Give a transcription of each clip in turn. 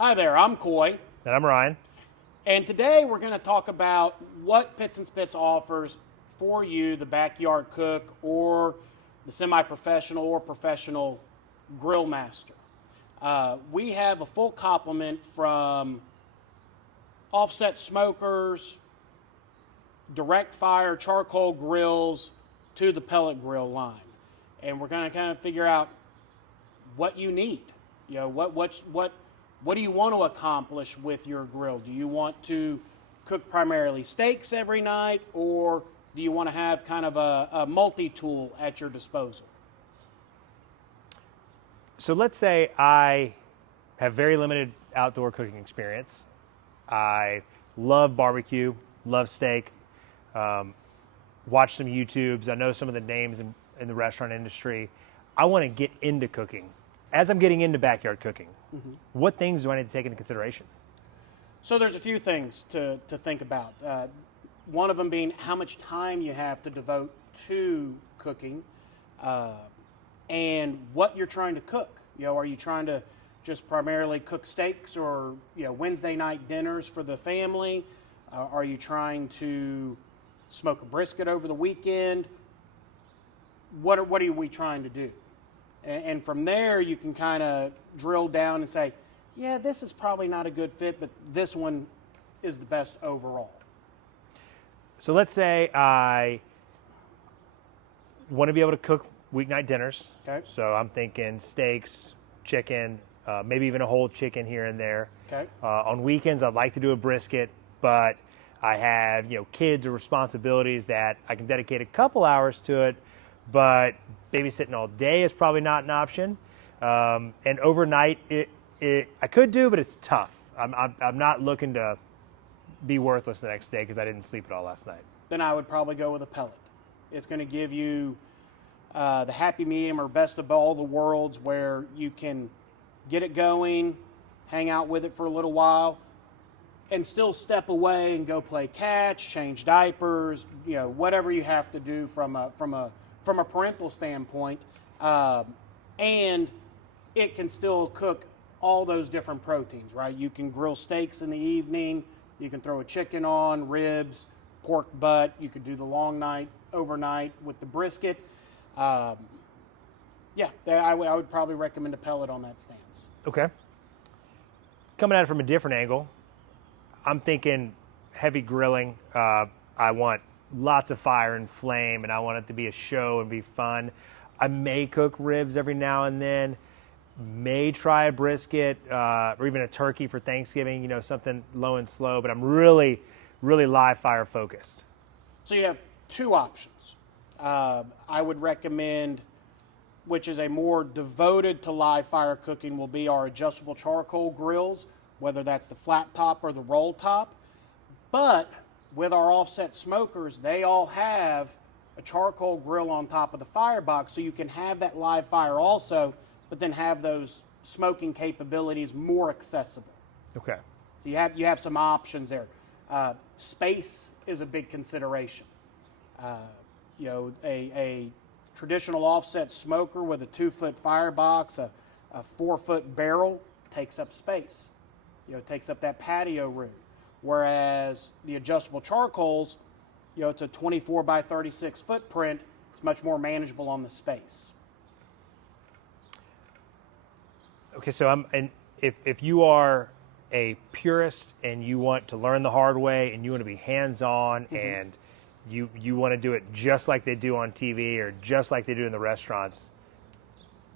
Hi there, I'm Coy, And I'm Ryan. and today we're going to talk about what Pits and Spits offers for you, the backyard cook or the semi-professional or professional grill master. We have a full complement from offset smokers, direct fire charcoal grills to the pellet grill line, and we're going to kind of figure out what you need. You know, what do you want to accomplish with your grill? Do you want to cook primarily steaks every night, or do you want to have kind of a multi-tool at your disposal? So let's say I have very limited outdoor cooking experience. I love barbecue, love steak, watch some YouTubes. I know some of the names in the restaurant industry. I want to get into cooking. As I'm getting into backyard cooking, what things do I need to take into consideration? So there's a few things to think about. One of them being how much time you have to devote to cooking, and what you're trying to cook. You know, are you trying to just primarily cook steaks or Wednesday night dinners for the family? Are you trying to smoke a brisket over the weekend? What are we trying to do? And from there, you can kind of drill down and say, yeah, this is probably not a good fit, but this one is the best overall. So let's say I want to be able to cook weeknight dinners. Okay. So I'm thinking steaks, chicken, maybe even a whole chicken here and there. Okay. On weekends, I'd like to do a brisket, but I have kids or responsibilities that I can dedicate a couple hours to it, but babysitting all day is probably not an option. And overnight, I could do, but it's tough. I'm not looking to be worthless the next day because I didn't sleep at all last night. Then I would probably go with a pellet. It's going to give you the happy medium or best of all the worlds, where you can get it going, hang out with it for a little while, and still step away and go play catch, change diapers, whatever you have to do from a parental standpoint, and it can still cook all those different proteins, right? You can grill steaks in the evening, you can throw a chicken on, ribs, pork butt, you could do the long night, overnight with the brisket. I would probably recommend a pellet on that stance. Okay. Coming at it from a different angle, I'm thinking heavy grilling. I want lots of fire and flame, and I want it to be a show and be fun. I may cook ribs every now and then, may try a brisket or even a turkey for Thanksgiving, something low and slow, but I'm really, really live fire focused. So you have two options. I would recommend, which is a more devoted to live fire cooking, will be our adjustable charcoal grills, whether that's the flat top or the roll top. But with our offset smokers, they all have a charcoal grill on top of the firebox, so you can have that live fire also, but then have those smoking capabilities more accessible. Okay. So you have some options there. Space is a big consideration. A traditional offset smoker with a 2-foot firebox, a 4-foot barrel takes up space. It takes up that patio room. Whereas the adjustable charcoals, it's a 24 by 36 footprint. It's much more manageable on the space. Okay, so if you are a purist and you want to learn the hard way and you want to be hands-on and you want to do it just like they do on TV or just like they do in the restaurants,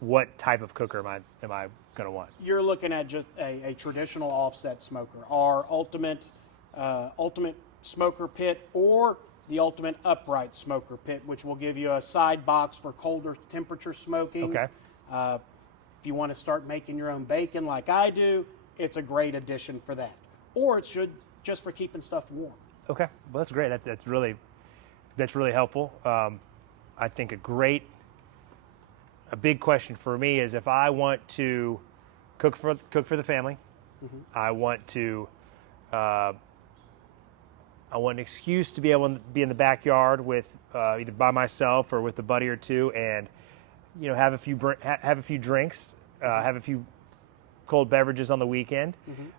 what type of cooker am I going to want? You're looking at just a traditional offset smoker, our ultimate smoker pit, or the ultimate upright smoker pit, which will give you a side box for colder temperature smoking. Okay. If you want to start making your own bacon like I do, it's a great addition for that. Or it's just for keeping stuff warm. Okay, well that's great. That's really helpful. I think a big question for me is if I want to cook for the family, I want an excuse to be able to be in the backyard with either by myself or with a buddy or two, and have a few drinks, have a few cold beverages on the weekend.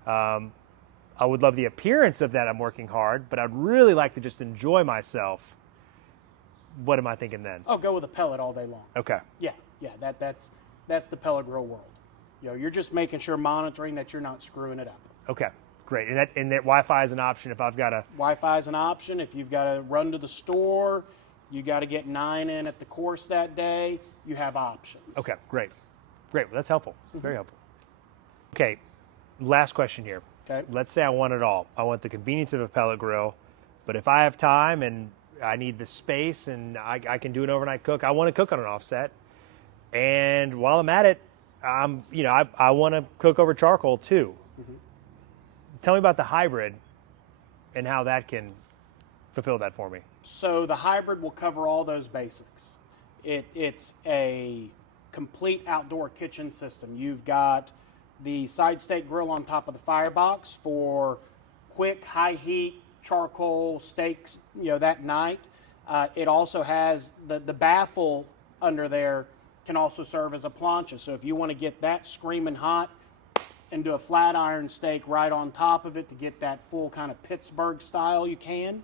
I would love the appearance of that I'm working hard, but I'd really like to just enjoy myself. What am I thinking then? Oh, go with a pellet all day long. Okay. Yeah, that's the pellet grill world. You're just making sure, monitoring that you're not screwing it up. Okay, great. And that Wi-Fi is an option if I've got a... Wi-Fi is an option. If you've got to run to the store, you got to get 9 in at the course that day, you have options. Okay, great. Great, well, that's helpful. Very helpful. Okay, last question here. Okay. Let's say I want it all. I want the convenience of a pellet grill, but if I have time and I need the space and I can do an overnight cook, I want to cook on an offset. And while I'm at it, I want to cook over charcoal too. Tell me about the hybrid and how that can fulfill that for me. So the hybrid will cover all those basics. It's a complete outdoor kitchen system. You've got the side stake grill on top of the firebox for quick, high heat charcoal steaks, that night. It also has the baffle under there can also serve as a plancha. So if you want to get that screaming hot and do a flat iron steak right on top of it to get that full kind of Pittsburgh style, you can.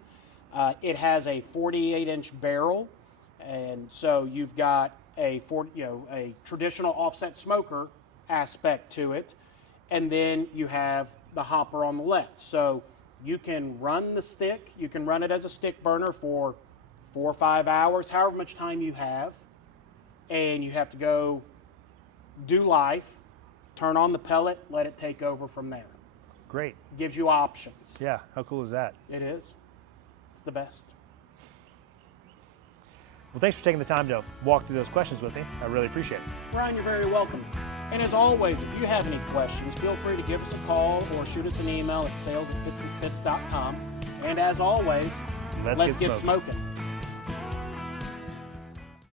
It has a 48-inch barrel, and so you've got a traditional offset smoker aspect to it, and then you have the hopper on the left. So you can run the stick. You can run it as a stick burner for 4 or 5 hours, however much time you have, and you have to go do life, turn on the pellet, let it take over from there. Great. Gives you options. Yeah, how cool is that? It is. It's the best. Well, thanks for taking the time to walk through those questions with me. I really appreciate it. Ryan, you're very welcome. And as always, if you have any questions, feel free to give us a call or shoot us an email at sales@pitsandspits.com. And as always, let's get smoking.